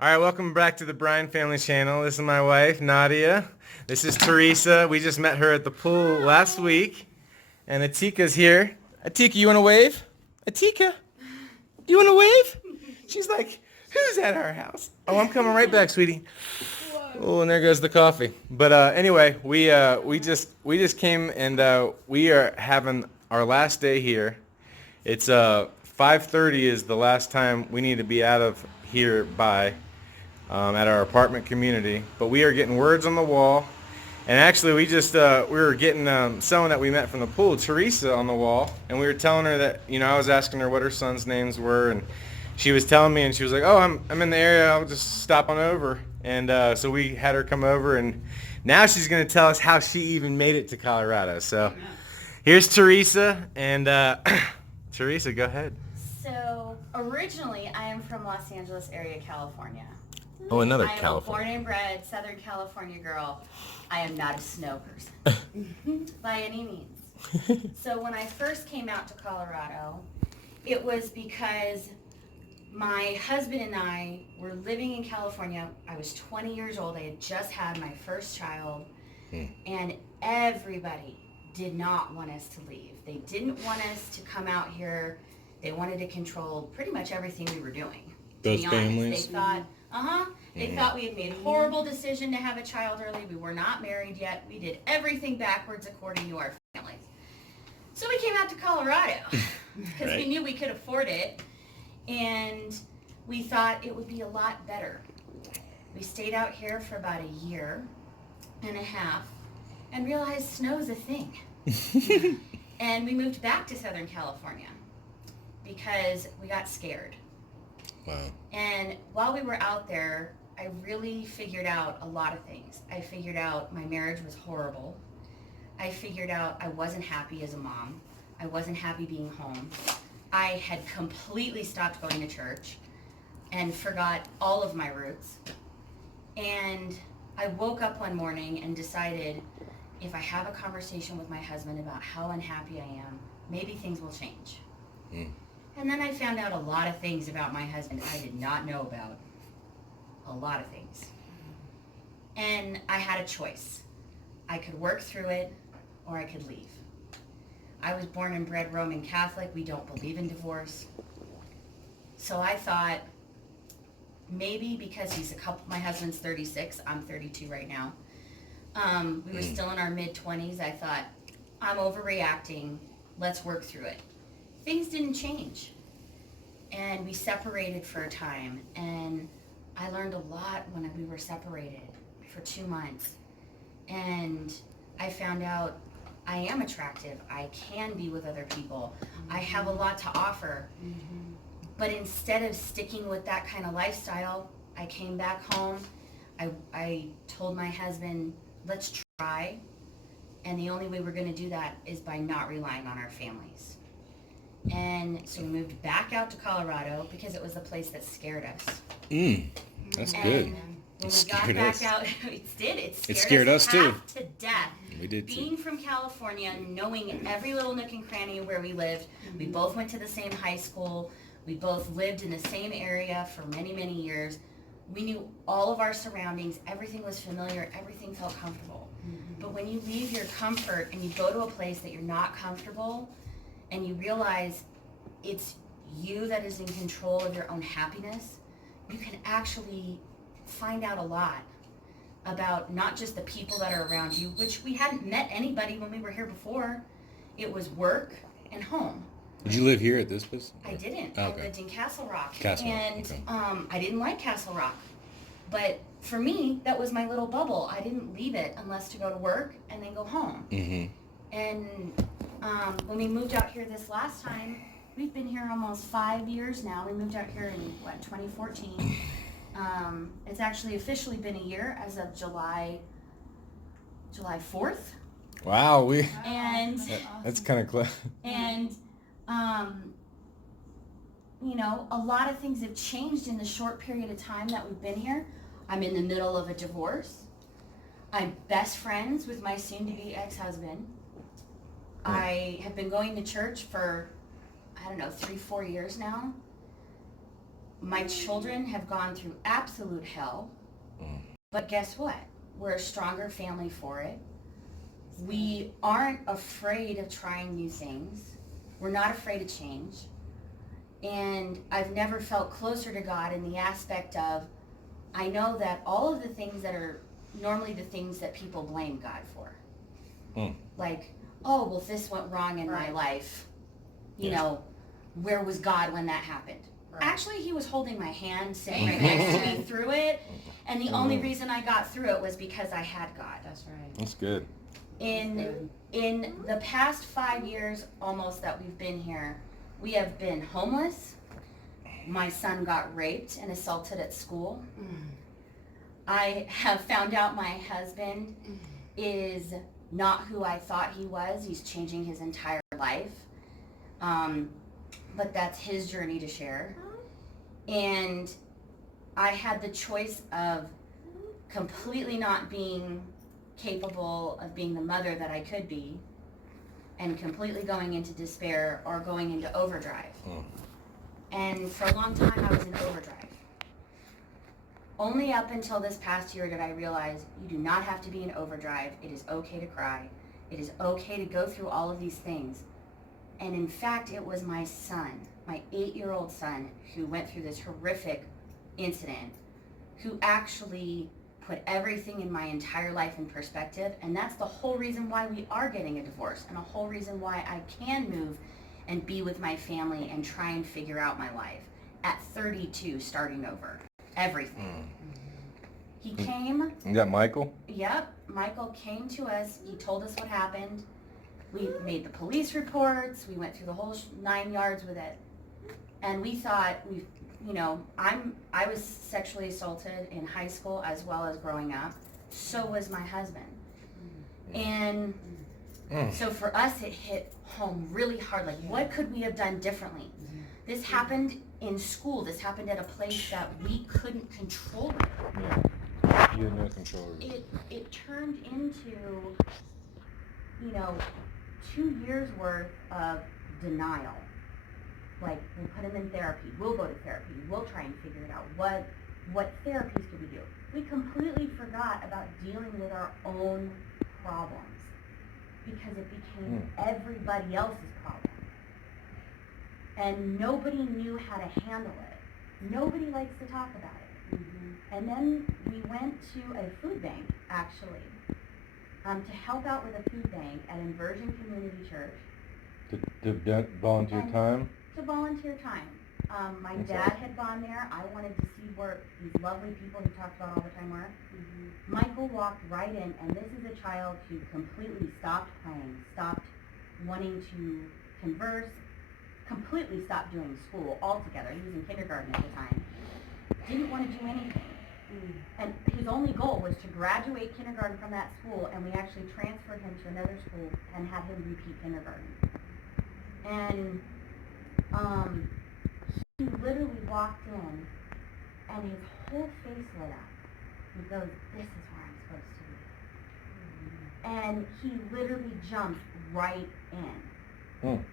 All right, welcome back to the Bryan Family Channel. This is my wife, Nadia. This is Teresa. We just met her at the pool last week. And Atika's here. Atika, you want to wave? Atika, do you want to wave? She's like, who's at our house? Oh, I'm coming right back, sweetie. Oh, and there goes the coffee. But anyway, we just came and we are having our last day here. It's 5:30 is the last time we need to be out of here by at our apartment community. But we are getting words on the wall. And actually, we were getting someone that we met from the pool, Teresa, on the wall, and we were telling her that, I was asking her what her son's names were, and she was telling me, and she was like, oh, I'm in the area, I'll just stop on over. And so we had her come over, and now she's going to tell us how she even made it to Colorado. So here's Teresa, and Teresa, go ahead. So originally, I am from Los Angeles area, California. Oh, another I am California. a born and bred Southern California girl. I am not a snow person by any means. So when I first came out to Colorado, it was because my husband and I were living in California. I was 20 years old. I had just had my first child, and everybody did not want us to leave. They didn't want us to come out here. They wanted to control pretty much everything we were doing. Those families? They thought, they thought we had made a horrible decision to have a child early. We were not married yet. We did everything backwards according to our families. So we came out to Colorado because we knew we could afford it, and we thought it would be a lot better. We stayed out here for about a year and a half and realized snow's a thing. And we moved back to Southern California because we got scared. Wow. And while we were out there, I really figured out a lot of things. I figured out my marriage was horrible. I figured out I wasn't happy as a mom. I wasn't happy being home. I had completely stopped going to church and forgot all of my roots. And I woke up one morning and decided if I have a conversation with my husband about how unhappy I am, maybe things will change. And then I found out a lot of things about my husband I did not know about. A lot of things. And I had a choice. I could work through it, or I could leave. I was born and bred Roman Catholic. We don't believe in divorce. So I thought, maybe because my husband's 36, I'm 32 right now. We were still in our mid-20s. I thought, I'm overreacting. Let's work through it. Things didn't change. And we separated for a time. And I learned a lot when we were separated for 2 months. And I found out I am attractive. I can be with other people. I have a lot to offer. But instead of sticking with that kind of lifestyle, I came back home. I told my husband, let's try. And the only way we're going to do that is by not relying on our families. And so we moved back out to Colorado because it was the place that scared us. That's And good. when we got back out, it scared us too. half to death. We did too. Being from California, knowing every little nook and cranny where we lived, we both went to the same high school, we both lived in the same area for many, many years. We knew all of our surroundings, everything was familiar, everything felt comfortable. But when you leave your comfort and you go to a place that you're not comfortable, and you realize it's you that is in control of your own happiness, you can actually find out a lot about not just the people that are around you, which we hadn't met anybody when we were here before. It was work and home. Did you live here at this place? I didn't. Oh, okay. I lived in Castle Rock. Castle Rock, And okay. I didn't like Castle Rock. But for me, that was my little bubble. I didn't leave it unless to go to work and then go home. And when we moved out here this last time, we've been here almost 5 years now. We moved out here in, 2014. It's actually officially been a year as of July 4th. Wow, And that's kind of close. And, a lot of things have changed in the short period of time that we've been here. I'm in the middle of a divorce. I'm best friends with my soon-to-be ex-husband. I have been going to church for, 3-4 years now. My children have gone through absolute hell, but guess what? We're a stronger family for it. We aren't afraid of trying new things. We're not afraid of change. And I've never felt closer to God in the aspect of, I know that all of the things that are normally the things that people blame God for. Like, oh, well, this went wrong in my life. You know, where was God when that happened? Right. Actually, he was holding my hand, sitting right next to me through it. And the only reason I got through it was because I had God. That's right. That's good. In the past 5 years almost that we've been here, we have been homeless. My son got raped and assaulted at school. I have found out my husband is not who I thought he was. He's changing his entire life. But that's his journey to share. And I had the choice of completely not being capable of being the mother that I could be and completely going into despair or going into overdrive. And for a long time I was in overdrive. Only up until this past year did I realize you do not have to be in overdrive. It is okay to cry. It is okay to go through all of these things. And in fact, it was my son, my 8-year-old son, who went through this horrific incident, who actually put everything in my entire life in perspective. And that's the whole reason why we are getting a divorce, and a whole reason why I can move and be with my family and try and figure out my life at 32, starting over. Everything. He came. You got Michael? Yep. Michael came to us. He told us what happened. We made the police reports. We went through the whole 9 yards with it. And we thought, I was sexually assaulted in high school as well as growing up. So was my husband. And so for us, it hit home really hard. Like, what could we have done differently? This happened in school. This happened at a place that we couldn't control it. Yeah. You had no control. It turned into, 2 years worth of denial. Like, we put him in therapy. We'll go to therapy. We'll try and figure it out. What therapies could we do? We completely forgot about dealing with our own problems because it became everybody else's problem. And nobody knew how to handle it. Nobody likes to talk about it. And then we went to a food bank, actually, to help out with a food bank at Inversion Community Church. To volunteer time? To volunteer time. My dad had gone there. I wanted to see where these lovely people he talked about all the time were. Michael walked right in, and this is a child who completely stopped playing, stopped wanting to converse, completely stopped doing school altogether. He was in kindergarten at the time. Didn't want to do anything. And his only goal was to graduate kindergarten from that school, and we actually transferred him to another school and had him repeat kindergarten. And he literally walked in, and his whole face lit up. He goes, "This is where I'm supposed to be." And he literally jumped right in.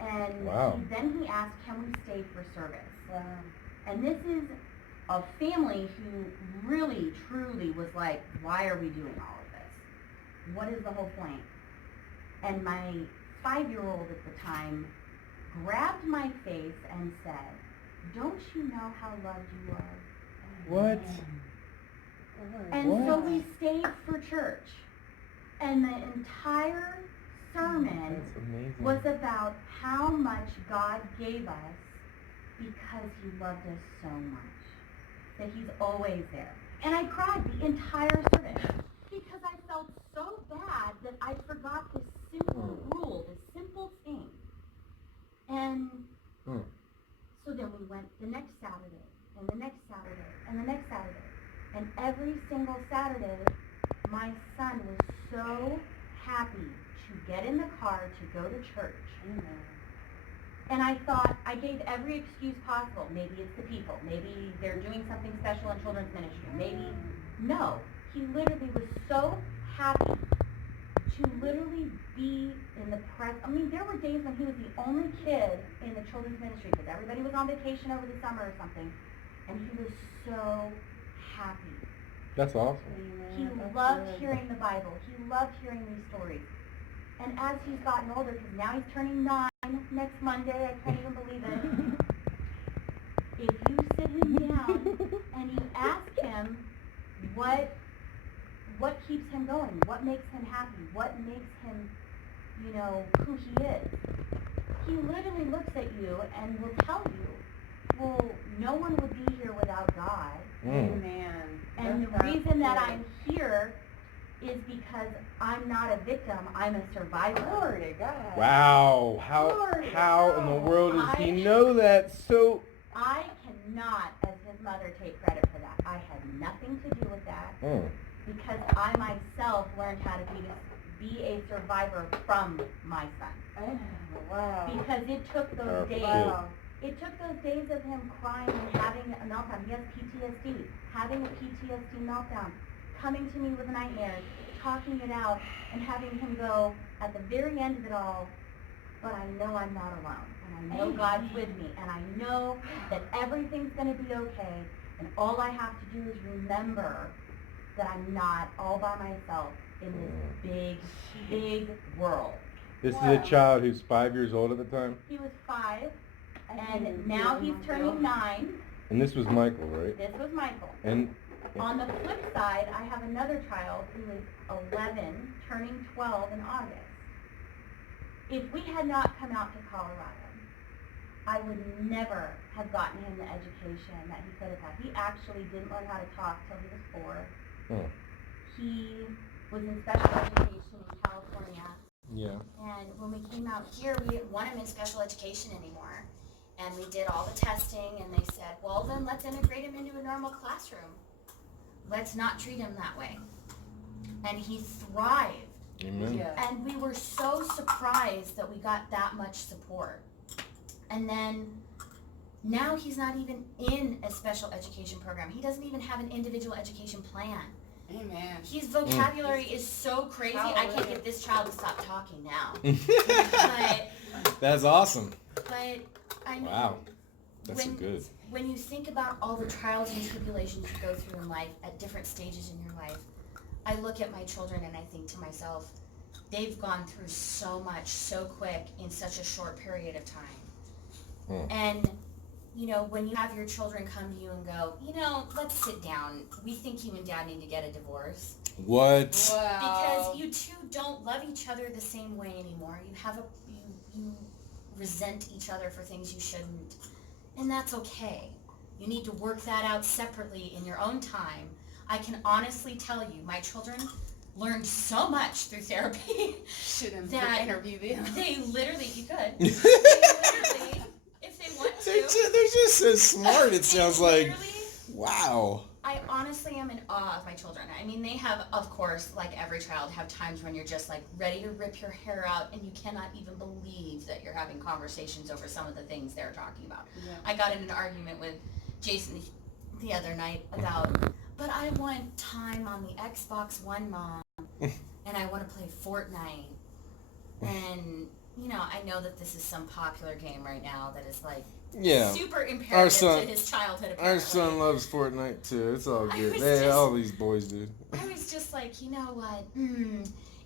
And then he asked, "Can we stay for service?" And this is a family who really, truly was like, "Why are we doing all of this? What is the whole point?" And my 5-year-old at the time grabbed my face and said, "Don't you know how loved you are?" What? And so we stayed for church. And the entire sermon was about how much God gave us because he loved us so much. That he's always there. And I cried the entire service because I felt so bad that I forgot this simple rule, this simple thing. And so then we went the next Saturday, and the next Saturday, and the next Saturday. And every single Saturday, my son was so happy to get in the car to go to church. And I thought, I gave every excuse possible. Maybe it's the people. Maybe they're doing something special in children's ministry. Maybe, no. He literally was so happy to literally be in the presence. I mean, there were days when he was the only kid in the children's ministry because everybody was on vacation over the summer or something, and he was so happy. That's awesome. He loved hearing the Bible. He loved hearing these stories. And as he's gotten older, because now he's turning 9 next Monday, I can't even believe it. If you sit him down and you ask him what keeps him going, what makes him happy, what makes him, who he is, he literally looks at you and will tell you, well, no one would be here without God. Amen. And the reason that I'm here is because I'm not a victim, I'm a survivor. Glory to God. Wow. How in the world does he know that? So I cannot, as his mother, take credit for that. I had nothing to do with that because I myself learned how to be a survivor from my son. Oh, wow. Because it took those days. Wow. It took those days of him crying and having a meltdown. He has PTSD. Having a PTSD meltdown. Coming to me with nightmares. Talking it out. And having him go, at the very end of it all, but I know I'm not alone. And I know God's with me. And I know that everything's going to be okay. And all I have to do is remember that I'm not all by myself in this big, big world. this is a child who's 5 years old at the time? He was 5, and now he's turning 9. And this was Michael, right? This was Michael. And On the flip side, I have another child who is 11, turning 12 in August. If we had not come out to Colorado, I would never have gotten him the education that he could have had. He actually didn't learn how to talk till he was 4. Oh. He was in special education in California. Yeah. And when we came out here, we didn't want him in special education anymore. And we did all the testing, and they said, well, then let's integrate him into a normal classroom. Let's not treat him that way. And he thrived. Amen. Yeah. And we were so surprised that we got that much support. And then now he's not even in a special education program. He doesn't even have an individual education plan. Amen. His vocabulary is so crazy, I can't get this child to stop talking now. but, That's awesome. but I mean, Wow. That's when, good. when you think about all the trials and tribulations you go through in life at different stages in your life, I look at my children and I think to myself, they've gone through so much so quick in such a short period of time. And when you have your children come to you and go, let's sit down. We think you and Dad need to get a divorce. What? Wow. Because you two don't love each other the same way anymore. You resent each other for things you shouldn't. And that's okay. You need to work that out separately in your own time. I can honestly tell you, my children learned so much through therapy. Should have that interviewed them. They literally, you could. They literally, if they want to. They're just so smart, it sounds like. Literally, Wow. I honestly am in awe of my children. I mean, they have, of course, like every child, have times when you're just like ready to rip your hair out and you cannot even believe that you're having conversations over some of the things they're talking about. Yeah. I got in an argument with Jason the other night about, but I want time on the Xbox One, Mom, and I want to play Fortnite. And, I know that this is some popular game right now that is like super imperative to his childhood, apparently. Our son loves Fortnite too. It's all good. just- All these boys do. I was just like, you know what?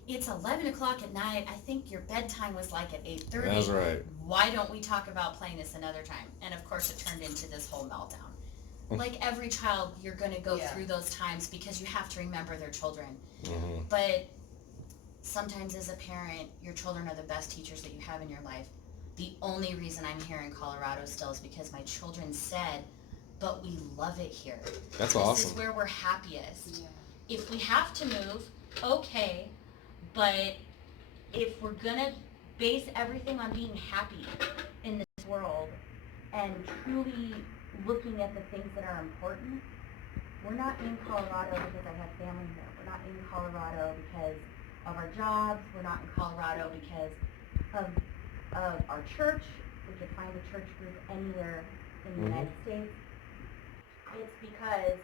It's 11 o'clock at night. I think your bedtime was like at 8:30. That's right. Why don't we talk about playing this another time? And of course, it turned into this whole meltdown. Like every child, you're going to go through those times because you have to remember their children. Mm-hmm. But sometimes as a parent, your children are the best teachers that you have in your life. The only reason I'm here in Colorado still is because my children said, but we love it here. That's This awesome. is where we're happiest. Yeah. If we have to move, okay, but if we're gonna base everything on being happy in this world and truly looking at the things that are important, we're not in Colorado because I have family here. We're not in Colorado because of our jobs. We're not in Colorado because of our church. We could find a church group anywhere in the United States. It's because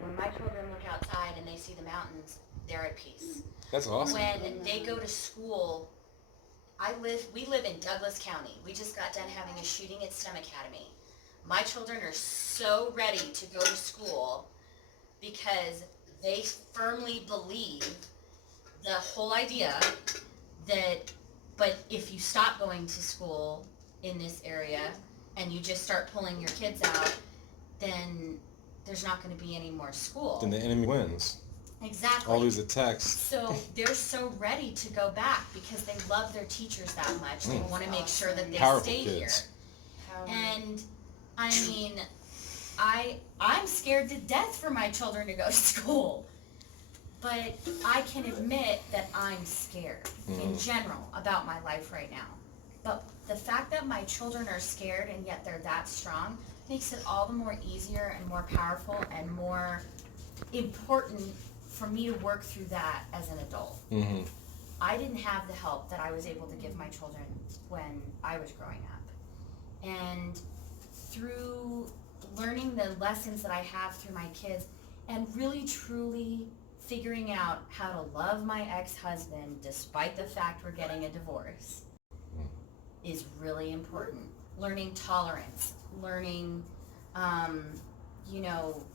when my children look outside and they see the mountains, they're at peace. That's awesome. When they go to school We live in Douglas County. We just got done having a shooting at STEM Academy. My children are so ready to go to school because they firmly believe the whole idea that, but if you stop going to school in this area and you just start pulling your kids out, then there's not going to be any more school. Then the enemy wins. Exactly. All these attacks. So they're so ready to go back because they love their teachers that much. They want to make sure that they Powerful stay kids. here. And I mean, I'm scared to death for my children to go to school. But I can admit that I'm scared in general about my life right now. But the fact that my children are scared and yet they're that strong makes it all the more easier and more powerful and more important for me to work through that as an adult. Mm-hmm. I didn't have the help that I was able to give my children when I was growing up. And through learning the lessons that I have through my kids and really truly figuring out how to love my ex-husband despite the fact we're getting a divorce is really important. Learning tolerance, learning,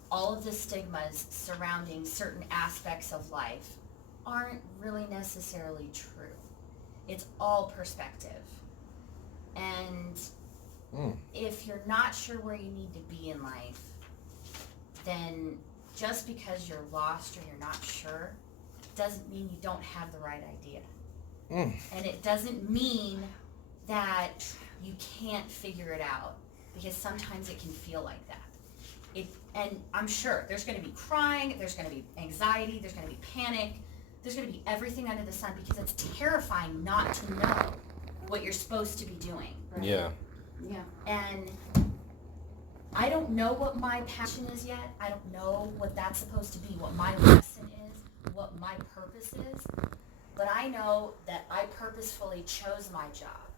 all of the stigmas surrounding certain aspects of life aren't really necessarily true. It's all perspective. And if you're not sure where you need to be in life, then just because you're lost or you're not sure doesn't mean you don't have the right idea. And it doesn't mean that you can't figure it out, because sometimes it can feel like that. And I'm sure there's going to be crying, there's going to be anxiety, there's going to be panic, there's going to be everything under the sun, because it's terrifying not to know what you're supposed to be doing. Right? Yeah. Yeah. And I don't know what my passion is yet. I don't know what that's supposed to be, what my lesson is, what my purpose is. But I know that I purposefully chose my job.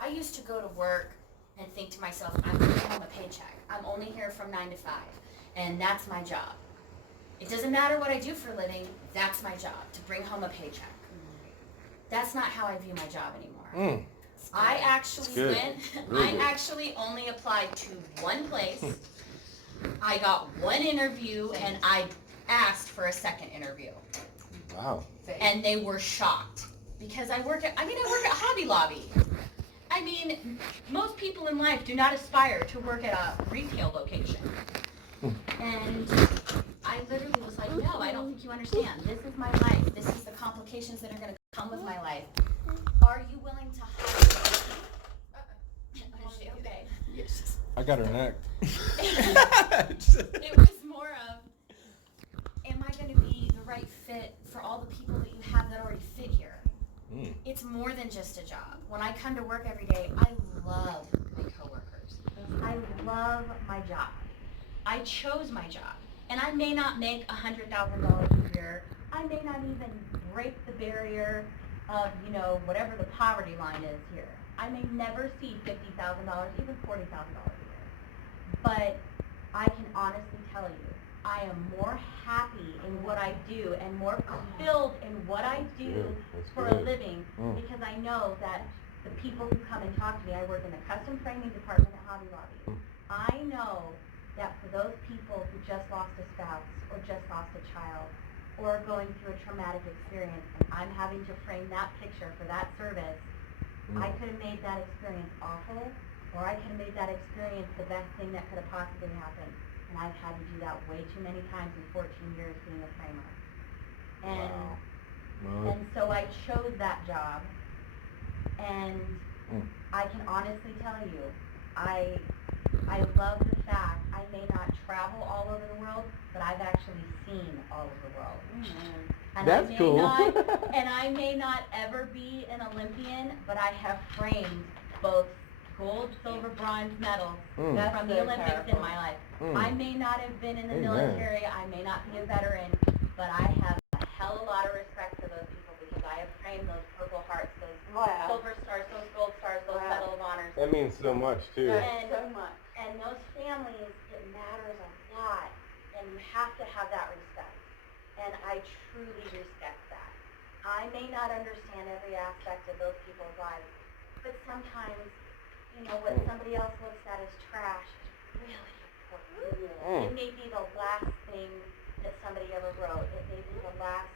I used to go to work and think to myself, I'm bringing home a paycheck. I'm only here from 9 to 5, and that's my job. It doesn't matter what I do for a living, that's my job, to bring home a paycheck. That's not how I view my job anymore. I actually only applied to one place. I got one interview, and I asked for a second interview. Wow. And they were shocked, because I work at Hobby Lobby. I mean, most people in life do not aspire to work at a retail location. And I literally was like, no, I don't think you understand. This is my life. This is the complications that are going to come with my life. Are you willing to hire me? Is she okay? Yes. I got her neck. It was more of, am I going to be the right fit for all the people that you have that already fit here? It's more than just a job. When I come to work every day, I love my coworkers. I love my job. I chose my job. And I may not make $100,000 a year. I may not even break the barrier of, whatever the poverty line is here. I may never see $50,000, even $40,000 a year. But I can honestly tell you, I am more happy in what I do and more fulfilled in what I do for a living, because I know that the people who come and talk to me, I work in the custom framing department at Hobby Lobby. I know that for those people who just lost a spouse or just lost a child or are going through a traumatic experience, and I'm having to frame that picture for that service, I could have made that experience awful, or I could have made that experience the best thing that could have possibly happened. And I've had to do that way too many times in 14 years being a framer. And so I chose that job, and I can honestly tell you, I love the fact I may not travel all over the world, but I've actually seen all over the world. And that's cool. And I may not ever be an Olympian, but I have framed both gold, silver, bronze medals from the Olympics in my life. I may not have been in the military, I may not be a veteran, but I have a hell of a lot of respect for those people, because I have framed those Purple Hearts, those silver stars, those gold stars, those Medal of Honors. That means so much, too. And those families, it matters a lot, and you have to have that respect. And I truly respect that. I may not understand every aspect of those people's lives, but sometimes, what somebody else looks at as trash is really important. It may be the last thing that somebody ever wrote. It may be the last,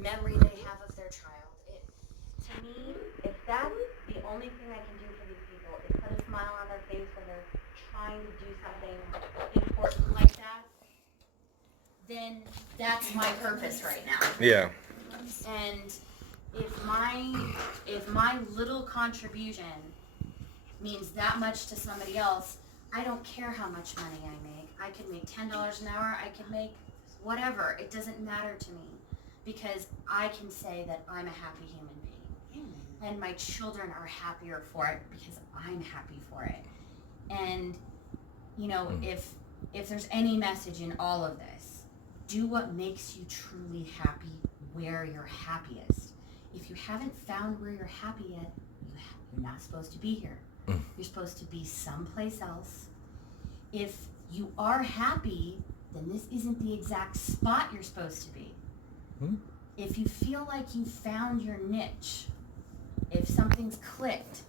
memory they have of their child. To me, if that's the only thing I can do for these people is put a smile on their face when they're trying to do something important like that, then that's my purpose right now. Yeah. And if my little contribution means that much to somebody else, I don't care how much money I make. I could make $10 an hour. I could make whatever. It doesn't matter to me because I can say that I'm a happy human being. And my children are happier for it because I'm happy for it. And, if there's any message in all of this, do what makes you truly happy where you're happiest. If you haven't found where you're happy yet, you're not supposed to be here. You're supposed to be someplace else. If you are happy, then this isn't the exact spot you're supposed to be. If you feel like you found your niche, if something's clicked,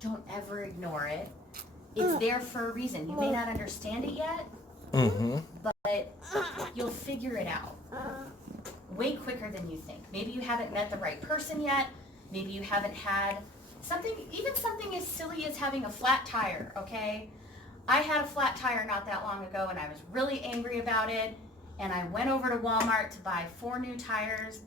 don't ever ignore it. It's there for a reason. You may not understand it yet, but you'll figure it out way quicker than you think. Maybe you haven't met the right person yet. Maybe you haven't had something as silly as having a flat tire, okay? I had a flat tire not that long ago and I was really angry about it. And I went over to Walmart to buy 4 new tires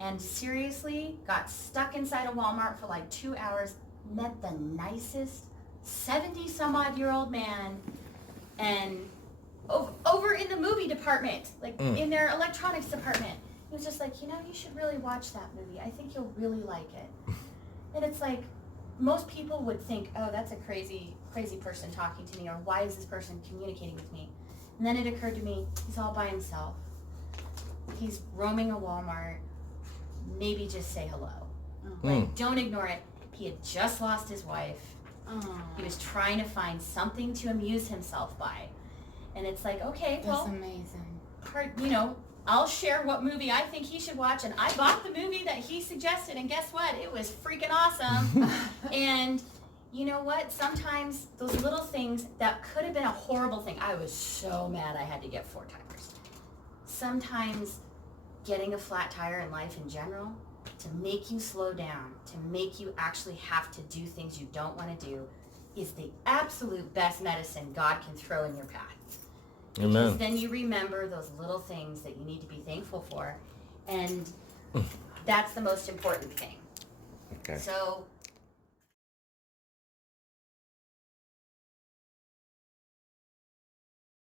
and seriously got stuck inside a Walmart for like 2 hours, met the nicest 70-some-odd-year-old man, and over in the movie department, like in their electronics department, he was just like, you should really watch that movie. I think you'll really like it. And it's like, most people would think, oh, that's a crazy person talking to me, or why is this person communicating with me? And then it occurred to me, he's all by himself. He's roaming a Walmart. Maybe just say hello. Like, don't ignore it. He had just lost his wife. He was trying to find something to amuse himself by. And it's like, okay, well, That's amazing. I'll share what movie I think he should watch. And I bought the movie that he suggested, and guess what? It was freaking awesome. And you know what? Sometimes those little things that could have been a horrible thing. I was so mad I had to get 4 tires. Sometimes getting a flat tire in life in general, to make you slow down, to make you actually have to do things you don't want to do, is the absolute best medicine God can throw in your path. Amen. Because then you remember those little things that you need to be thankful for, and that's the most important thing. Okay. So